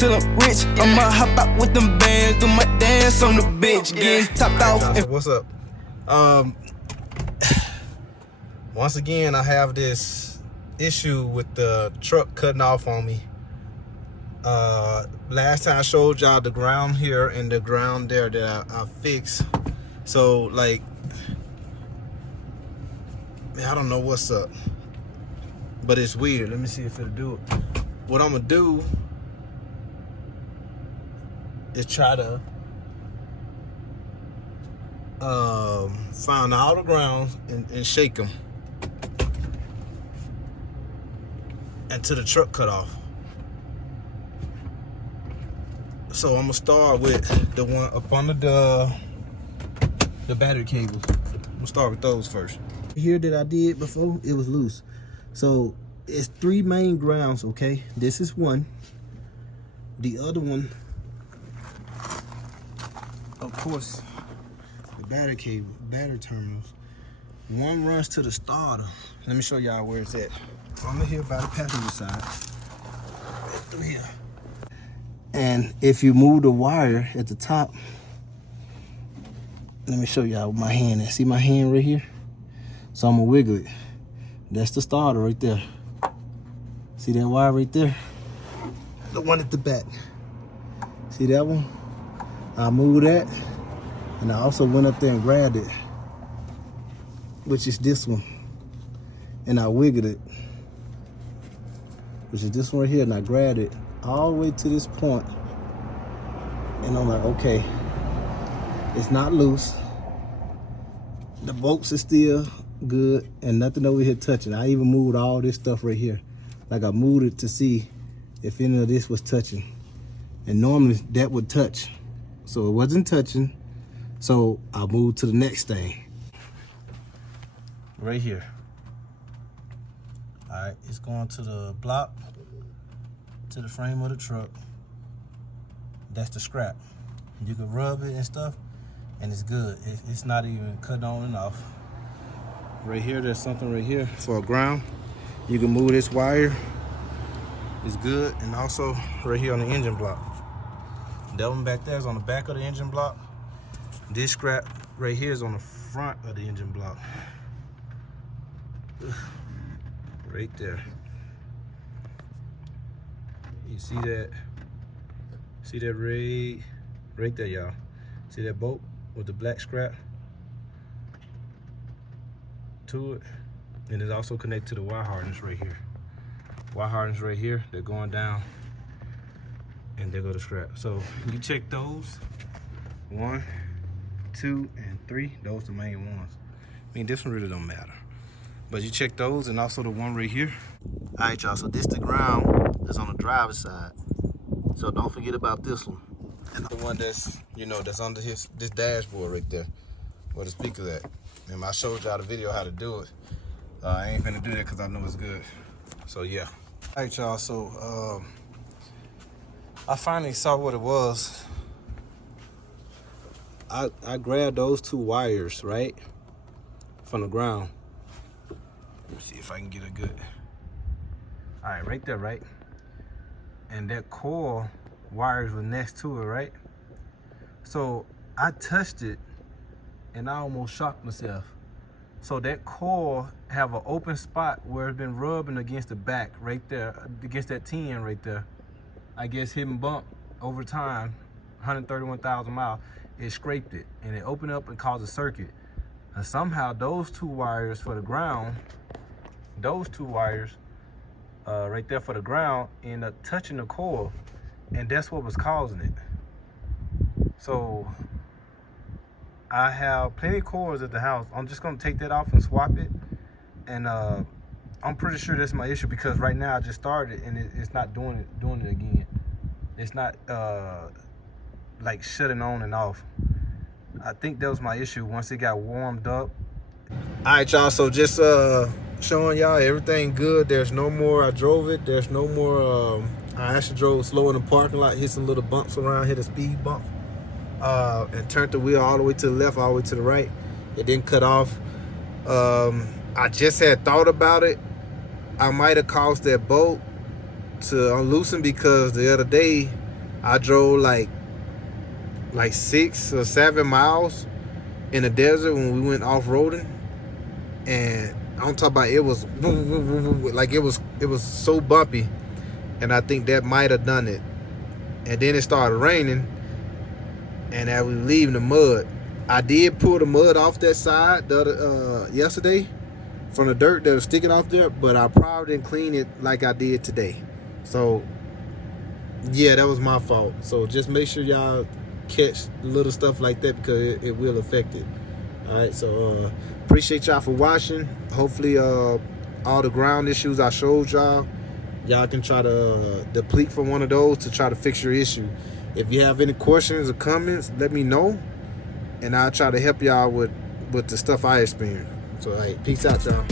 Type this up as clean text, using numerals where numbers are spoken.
till I'm rich. I'ma hop out with them bands, do my dance on the bench, getting topped off. What's up? Once again, I have this issue with the truck cutting off on me. Last time I showed y'all the ground here and the ground there that I fixed. So like, I don't know what's up, but it's weird. Let me see if it'll do it. What I'm gonna do is try to find all the grounds and shake them until the truck cut off. So I'm gonna start with the one up under the battery cables. I'm gonna start with those first. Here that I did before, it was loose. So it's 3 main grounds, okay? This is one. The other one, of course, the battery cable, battery terminals. One runs to the starter. Let me show y'all where it's at. I'm here by the passenger side. Right through here. And if you move the wire at the top, let me show y'all my hand. See my hand right here? So I'm gonna wiggle it. That's the starter right there. See that wire right there? The one at the back. See that one? I moved that, and I also went up there and grabbed it, which is this one. And I wiggled it, which is this one right here, and I grabbed it all the way to this point. And I'm like, okay, it's not loose. The bolts are still good and nothing over here touching. I even moved all this stuff right here. Like I moved it to see if any of this was touching. And normally that would touch. So it wasn't touching. So I moved to the next thing. Right here. All right, it's going to the block, to the frame of the truck. That's the scrap. You can rub it and stuff, and it's good. It's not even cut on and off. Right here, there's something right here for a ground. You can move this wire. It's good. And also right here on the engine block. That one back there is on the back of the engine block. This scrap right here is on the front of the engine block. Right there. You see that? See that right there, y'all? See that bolt with the black scrap to it? And it's also connected to the wire harness right here. Wire harness right here, they're going down, and there go the scrap. So you check those. 1, 2, and 3. Those are the main ones. I mean, this one really don't matter. But you check those, and also the one right here. All right, y'all, so this the ground that's on the driver's side. So don't forget about this one. And the one that's, you know, that's under this dashboard right there, where the speaker's at. And I showed y'all the video how to do it. I ain't finna do that because I know it's good. So yeah. All right, y'all, so I finally saw what it was. I grabbed those 2 wires, right, from the ground. Let me see if I can get a good. All right, right there, right? And that coil wires were next to it, right? So I touched it and I almost shocked myself. So that coil have an open spot where it's been rubbing against the back right there, against that tin right there. I guess hit and bump over time, 131,000 miles, it scraped it and it opened up and caused a circuit. And somehow those 2 wires for the ground, those 2 wires right there for the ground end up touching the coil, and that's what was causing it. So I have plenty of coils at the house. I'm just gonna take that off and swap it, and I'm pretty sure that's my issue because right now I just started and it's not doing it again. It's not like shutting on and off. I think that was my issue once it got warmed up. All right, y'all, so just showing y'all everything good. There's no more, I drove it, there's no more, I actually drove slow in the parking lot, hit some little bumps around, hit a speed bump, and turned the wheel all the way to the left, all the way to the right. It didn't cut off. I just had thought about it. I might have caused that bolt to unloosen because the other day I drove like 6 or 7 miles in the desert when we went off-roading, and I'm talking about it was like it was so bumpy, and I think that might have done it. And then it started raining, and as we were leaving the mud, I did pull the mud off that side yesterday from the dirt that was sticking off there, but I probably didn't clean it like I did today. So yeah, that was my fault. So just make sure y'all catch little stuff like that, because it will affect it. All right, so appreciate y'all for watching. Hopefully all the ground issues I showed y'all can try to deplete from one of those to try to fix your issue. If you have any questions or comments, let me know, and I'll try to help y'all with the stuff I experienced. So, hey, peace out, y'all.